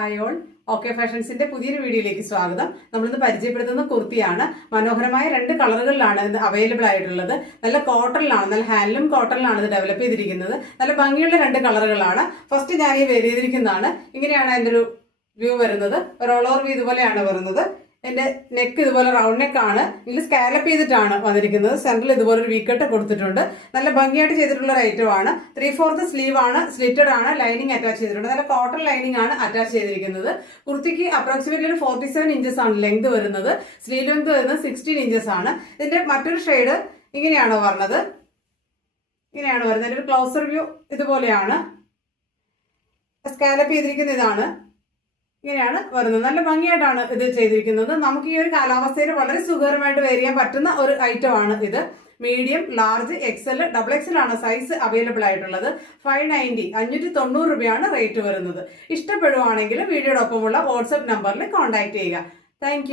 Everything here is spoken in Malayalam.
ഹായ് ഓൾ, ഓക്കെ ഫാഷൻസിന്റെ പുതിയൊരു വീഡിയോയിലേക്ക് സ്വാഗതം. നമ്മളിന്ന് പരിചയപ്പെടുത്തുന്ന കുർത്തിയാണ്. മനോഹരമായ 2 കളറുകളിലാണ് ഇത് അവൈലബിൾ ആയിട്ടുള്ളത്. നല്ല കോട്ടണിലാണ്, നല്ല ഹാൻഡ്ലൂം കോട്ടണിലാണ് ഇത് ഡെവലപ്പ് ചെയ്തിരിക്കുന്നത്. നല്ല ഭംഗിയുള്ള 2 കളറുകളാണ്. ഫസ്റ്റ് ഞാൻ ഈ വെയർ ചെയ്തിരിക്കുന്നതാണ്. ഇങ്ങനെയാണ് അതിന്റെ ഒരു വ്യൂ വരുന്നത്. ഒരു ഓൾ ഓവർ വ്യൂ ഇതുപോലെയാണ് വരുന്നത്. എന്റെ നെക്ക് ഇതുപോലെ റൗണ്ട് നെക്ക് ആണ്. ഇതിൽ സ്കാലപ്പ് ചെയ്തിട്ടാണ് വന്നിരിക്കുന്നത്. സെന്ററിൽ ഇതുപോലെ ഒരു വീക്കട്ട് കൊടുത്തിട്ടുണ്ട്. നല്ല ഭംഗിയായിട്ട് ചെയ്തിട്ടുള്ള ഒരു ഐറ്റം ആണ്. 3/4 സ്ലീവ് ആണ്, സ്ലിറ്റഡ് ആണ്, ലൈനിങ് അറ്റാച്ച് ചെയ്തിട്ടുണ്ട്. നല്ല കോട്ടൺ ലൈനിങ് ആണ് അറ്റാച്ച് ചെയ്തിരിക്കുന്നത്. കുർത്തിക്ക് അപ്രോക്സിമേറ്റ്ലി ഒരു 47 ഇഞ്ചസ് ആണ് ലെങ്ത് വരുന്നത്. സ്ലീവ് ലെങ്ത് വരുന്നത് 16 ഇഞ്ചസ് ആണ്. ഇതിന്റെ മറ്റൊരു ഷെയ്ഡ് ഇങ്ങനെയാണ് വരുന്നത്. ഒരു ക്ലോസർ വ്യൂ ഇതുപോലെയാണ്. സ്കാലപ്പ് ചെയ്തിരിക്കുന്ന ഇതാണ്. ഇങ്ങനെയാണ് വരുന്നത്. നല്ല ഭംഗിയായിട്ടാണ് ഇത് ചെയ്തിരിക്കുന്നത്. നമുക്ക് ഈ ഒരു കാലാവസ്ഥയിൽ വളരെ സുഖകരമായിട്ട് വെയർ ചെയ്യാൻ പറ്റുന്ന ഒരു ഐറ്റം ആണ് ഇത്. മീഡിയം, ലാർജ്, XL, XXL ആണ് സൈസ് അവൈലബിൾ ആയിട്ടുള്ളത്. 590 590 രൂപയാണ് റേറ്റ് വരുന്നത്. ഇഷ്ടപ്പെടുവാണെങ്കിൽ വീഡിയോടൊപ്പമുള്ള വാട്സ്ആപ്പ് നമ്പറിൽ കോൺടാക്ട് ചെയ്യുക. താങ്ക്